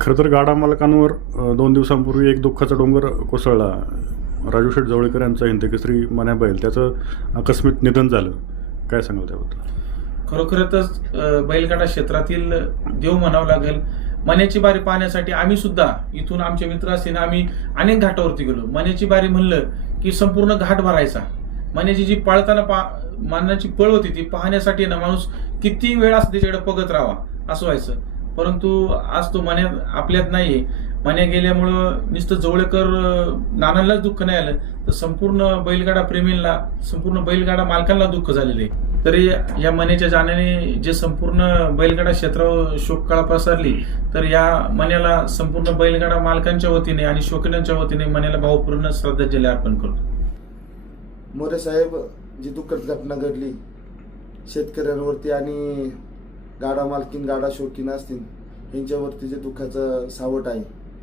खरं तर गाडा मालकांवर दोन दिवसांपूर्वी एक दुःखाचा डोंगर कोसळला. राजू शेठ जवळेकर यांचा हिंदकेसरी मन्या बैल त्याचं आकस्मिक निधन झालं. काय सांगाल त्याबद्दल? खरोखरच बैलगाडा क्षेत्रातील देव म्हणावं लागेल. मण्याची बारी पाहण्यासाठी आम्ही सुद्धा इथून आमचे मित्र असतील आम्ही अनेक घाटावरती गेलो. मण्याची बारी म्हणलं की संपूर्ण घाट भरायचा. मण्याची जी पळताना पा मानाची पळ होती ती पाहण्यासाठी ना माणूस किती वेळ त्याच्याकडे बघत राहावा असं व्हायचं. परंतु आज तो मन्या आपल्यात नाहीये. मन्या गेल्यामुळं नुसतं जवळकर नानांनाच दुःख नाही आलं. तर संपूर्ण बैलगाडा प्रेमींना संपूर्ण बैलगाडा मालकांना दुःख झालेलं आहे. तरी या मण्याच्या जाण्याने जे संपूर्ण बैलगाडा क्षेत्रावर शोककाळा पसरली तर या मण्याला संपूर्ण बैलगाडा मालकांच्या वतीने आणि शोकण्यांच्या वतीने मण्याला भावपूर्ण श्रद्धांजली अर्पण करतो. मोरे साहेब जी दुःखद घटना घडली शेतकऱ्यांवरती आणि गाडा मालकीन गाडा शौकीन असतील यांच्यावरती जे दुःखाचं सावट आहे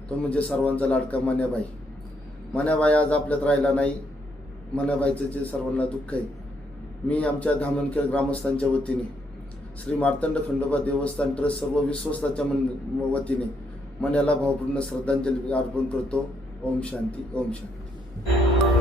तो म्हणजे सर्वांचा लाडका मान्याबाई. मान्याबाई आज आपल्यात राहिला नाही. मान्याबाईचं जे सर्वांना दुःख आहे मी आमच्या धामणखेळ ग्रामस्थांच्या वतीने श्री मार्तंड खंडोबा देवस्थान ट्रस्ट सर्व विश्वस्ताच्या मन वतीने मन्याला भावपूर्ण श्रद्धांजली अर्पण करतो. ओम शांती ओम शांती.